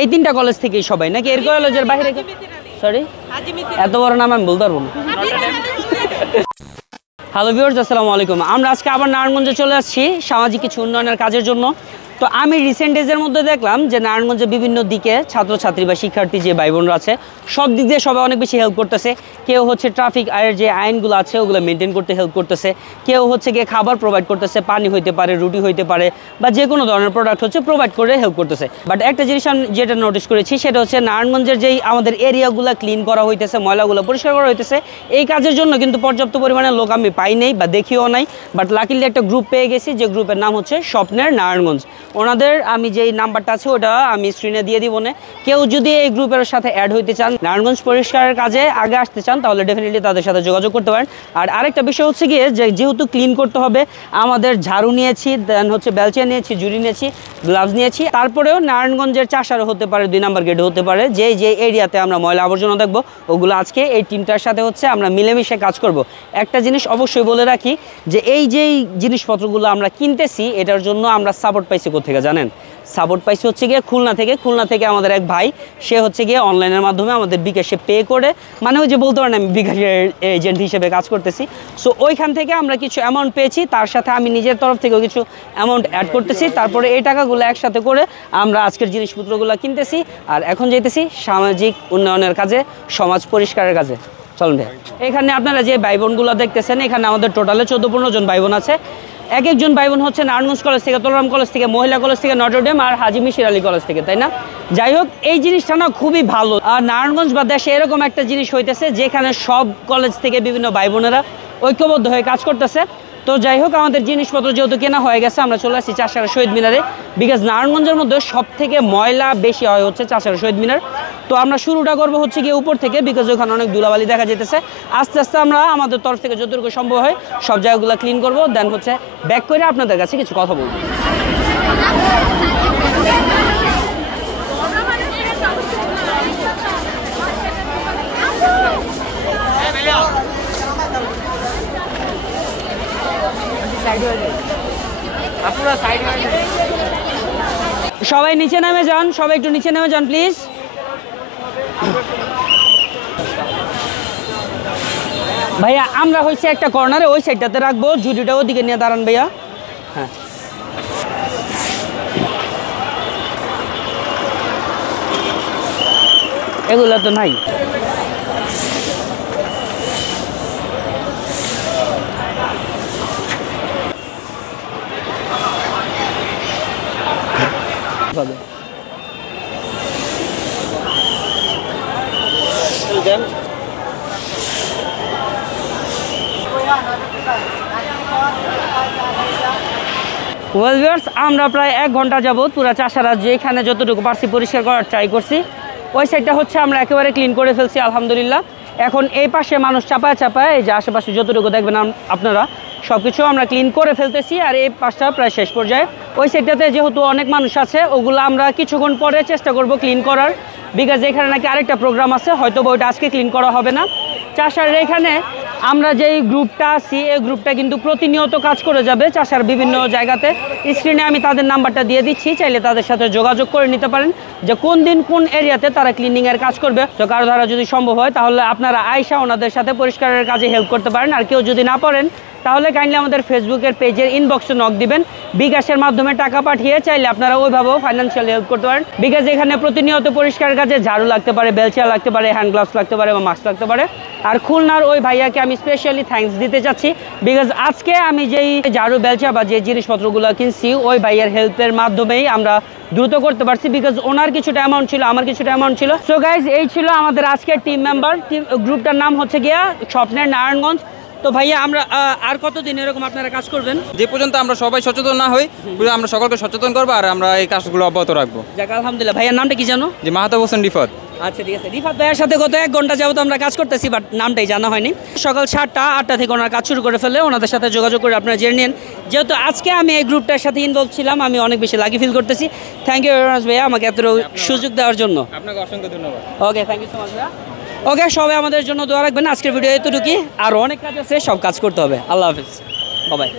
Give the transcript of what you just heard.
এই তিনটা কলেজ থেকেই সবাই নাকি এর কলেজের বাইরে? সরি, এত বড় নাম আমি বলতে পারবো না। হ্যালো ভিউয়ার্স, আসসালামু আলাইকুম। আমরা আজকে আবার নারায়ণগঞ্জে চলে আসছি সামাজিক কিছু উন্নয়নের কাজের জন্য। তো আমি রিসেন্ট ডেজের মধ্যে দেখলাম যে নারায়ণগঞ্জে বিভিন্ন দিকে ছাত্রছাত্রী বা শিক্ষার্থী যে ভাই বোনরা আছে সব দিক দিয়ে সবাই অনেক বেশি হেল্প করতেছে। কেউ হচ্ছে ট্রাফিক আয়ের যে আইনগুলো আছে ওগুলো মেনটেন করতে হেল্প করতেছে, কেউ হচ্ছে গিয়ে খাবার প্রোভাইড করতেছে, পানি হইতে পারে, রুটি হইতে পারে, বা যে কোনো ধরনের প্রোডাক্ট হচ্ছে প্রোভাইড করে হেল্প করতেছে। বাট একটা জিনিস আমি যেটা নোটিস করেছি সেটা হচ্ছে নারায়ণগঞ্জের যেই আমাদের এরিয়াগুলো ক্লিন করা হইতেছে, ময়লাগুলো পরিষ্কার করা হইতেছে, এই কাজের জন্য কিন্তু পর্যাপ্ত পরিমাণে লোক আমি পাই নাই বা দেখিও নাই। বাট লাকিলি একটা গ্রুপ পেয়ে গেছি, যে গ্রুপের নাম হচ্ছে স্বপ্নের নারায়ণগঞ্জ। ওনাদের আমি যেই নাম্বারটা আছে ওটা আমি স্ক্রিনে দিয়ে দিব না। কেউ যদি এই গ্রুপের সাথে অ্যাড হইতে চান, নারায়ণগঞ্জ পরিষ্কারের কাজে আগে আসতে চান, তাহলে ডেফিনেটলি তাদের সাথে যোগাযোগ করতে পারেন। আর আরেকটা বিষয় হচ্ছে গিয়ে যেহেতু ক্লিন করতে হবে, আমাদের ঝাড়ু নিয়েছি, দেন হচ্ছে বেলচা নিয়েছি, জুড়ি নিয়েছি, গ্লাভস নিয়েছি, তারপরেও নারায়ণগঞ্জের চাষারও হতে পারে, 2 নাম্বার গেট হতে পারে, যে এরিয়াতে আমরা ময়লা আবর্জনা দেখবো ওগুলো আজকে এই টিমটার সাথে হচ্ছে আমরা মিলেমিশে কাজ করব। একটা জিনিস অবশ্যই বলে রাখি যে এই যেই জিনিসপত্রগুলো আমরা কিনতেছি এটার জন্য আমরা সাপোর্ট পাইছি কোথেকে জানেন? সাপোর্ট পাইছি হচ্ছে গিয়ে খুলনা থেকে আমাদের এক ভাই, সে হচ্ছে গিয়ে অনলাইনের মাধ্যমে আমাদের বিকাশে পে করে, মানে ওই যে বলতে পারেন আমি বিকাশের এজেন্ট হিসেবে কাজ করতেছি। সো ওইখান থেকে আমরা কিছু অ্যামাউন্ট পেয়েছি, তার সাথে আমি নিজের তরফ থেকেও কিছু অ্যামাউন্ট অ্যাড করতেছি, তারপরে এই টাকাগুলো একসাথে করে আমরা আজকের জিনিসপত্রগুলো কিনতেছি আর এখন যেতেছি সামাজিক উন্নয়নের কাজে, সমাজ পরিষ্কারের কাজে। চলুন ভাই, এখানে আপনারা যে ভাই বোনগুলো দেখতেছেন, এখানে আমাদের টোটালে 14-15 জন ভাই বোন আছে। এক একজন ভাই বোন হচ্ছে নারায়ণগঞ্জ কলেজ থেকে, তোলারাম কলেজ থেকে, মহিলা কলেজ থেকে, নটরডেম আর হাজী মিশির আলী কলেজ থেকে, তাই না? যাই হোক, এই জিনিসটা না খুবই ভালো। আর নারায়ণগঞ্জ বা দেশে এরকম একটা জিনিস হইতেছে যেখানে সব কলেজ থেকে বিভিন্ন ভাই বোনেরা ঐক্যবদ্ধ হয়ে কাজ করতেছে। তো যাই হোক, আমাদের জিনিসপত্র যেহেতু কেনা হয়ে গেছে, আমরা চলে আসছি চাষারা শহীদ মিনারে, বিকজ নারায়ণগঞ্জের মধ্যে সব থেকে ময়লা বেশি হয় হচ্ছে চাষারা শহীদ মিনার। তো আমরা শুরুটা করবো হচ্ছে গিয়ে উপর থেকে, বিকজ ওখানে অনেক ধুলাবালি দেখা যেতেছে। আস্তে আস্তে আমরা আমাদের তরফ থেকে যতটুকু সম্ভব হয় সব জায়গাগুলো ক্লিন করবো, দেন হচ্ছে ব্যাক করে আপনাদের কাছে কিছু কথা বলবো। সবাই নিচে নেমে যান, সবাই একটু নিচে নেমে যান প্লিজ। ভাইয়া আমরা হচ্ছে একটা কর্নারে ওই সাইডটাতে রাখবো, জুডিটা ওদিকে নিয়ে দাঁড়ান ভাইয়া। হ্যাঁ, এগুলো তো নাই। ওয়েল ভিউয়ার্স, আমরা প্রায় 1 ঘন্টা যাবত পুরো চাষারা যেখানে যতটুকু পারছি পরিষ্কার করার ট্রাই করছি। ওই সাইডটা হচ্ছে আমরা একেবারে ক্লিন করে ফেলছি আলহামদুলিল্লাহ। এখন এই পাশে মানুষ চাপায় এই যে আশেপাশে যতটুকু দেখবেন আপনারা সব কিছু আমরা ক্লিন করে ফেলতেছি। আর এই পাশটা প্রায় শেষ পর্যায়ে। ওই সাইডটাতে যেহেতু অনেক মানুষ আছে, ওগুলো আমরা কিছুক্ষণ পরে চেষ্টা করব ক্লিন করার, বিকজ এখানে নাকি আরেকটা প্রোগ্রাম আছে, হয়তো ওইটা আজকে ক্লিন করা হবে না। চাষার এখানে আমরা যেই গ্রুপটা আছি এই গ্রুপটা কিন্তু প্রতিনিয়ত কাজ করে যাবে চাষার বিভিন্ন জায়গাতে। স্ক্রিনে আমি তাদের নাম্বারটা দিয়ে দিচ্ছি, চাইলে তাদের সাথে যোগাযোগ করে নিতে পারেন যে কোন দিন কোন এরিয়াতে তারা ক্লিনিংয়ের কাজ করবে। তো কারো দ্বারা যদি সম্ভব হয় তাহলে আপনারা আয়সা ওনাদের সাথে পরিষ্কারের কাজে হেল্প করতে পারেন। আর কেউ যদি না পারেন তাহলে কাইন্ডলি আমাদের ফেসবুকের পেজের ইনবক্সে নক দিবেন, বিকাশের মাধ্যমে টাকা পাঠিয়ে চাইলে আপনারা ওইভাবেও ফাইন্যান্সিয়াল হেল্প করতে পারেন। বিকজ এখানে প্রতিনিয়ত পরিষ্কারের কাজে ঝাড়ু লাগতে পারে, বেলচা লাগতে পারে, হ্যান্ড গ্লাভস লাগতে পারে বা মাস্ক লাগতে পারে। আর খুলনার ওই ভাইয়াকে আমি স্পেশালি থ্যাঙ্কস দিতে চাচ্ছি, বিকজ আজকে আমি যেই ঝাড়ু বেলচা বা যে জিনিসপত্রগুলো কিনছি ওই ভাইয়ার হেল্পের মাধ্যমেই আমরা দ্রুত করতে পারছি, বিকজ ওনার কিছুটা অ্যামাউন্ট ছিল, আমার কিছুটা অ্যামাউন্ট ছিল। সো গাইজ, এই ছিল আমাদের আজকের টিম মেম্বার। গ্রুপটার নাম হচ্ছে গিয়া স্বপ্নের নারায়ণগঞ্জ। তো ভাইয়া, আমরা আর কতদিন এরকম আপনারা কাজ করবেন? যে পর্যন্ত আমরা সবাই সচেতন না হই, আমরা সকলকে সচেতন করবো আর আমরা এই কাজগুলো অব্যাহত রাখবো। যাক আলহামদুলিল্লাহ। ভাইয়ার নামটা কি জানো? যে মাহাতাব হোসেন রিফাত। আচ্ছা ঠিক আছে। রিফাত ভাইয়ের সাথে গত 1 ঘন্টা যাবত আমরা কাজ করতেছি, বাট নামটাই জানা হয়নি। সকাল 7টা-8টা থেকে ওনার কাজ শুরু করে ফেলে, ওনাদের সাথে যোগাযোগ করে আপনারা জেনে নিন। যেহেতু আজকে আমি এই গ্রুপটার সাথে ইনভলভ ছিলাম, আমি অনেক বেশি লাকি ফিল করতেছি। থ্যাংক ইউ ভেরি মাচ ভাইয়া আমাকে এত সুযোগ দেওয়ার জন্য। আপনাকে অসংখ্য ধন্যবাদ। ওকে, থ্যাংক ইউ সো মাচ ভাইয়া। ওকে, সবাই আমাদের জন্য দোয়া রাখবেন। আজকের ভিডিও এতটুকুই, আর অনেক কাজ আছে, সব কাজ করতে হবে। আল্লাহ হাফিজ, বাই বাই।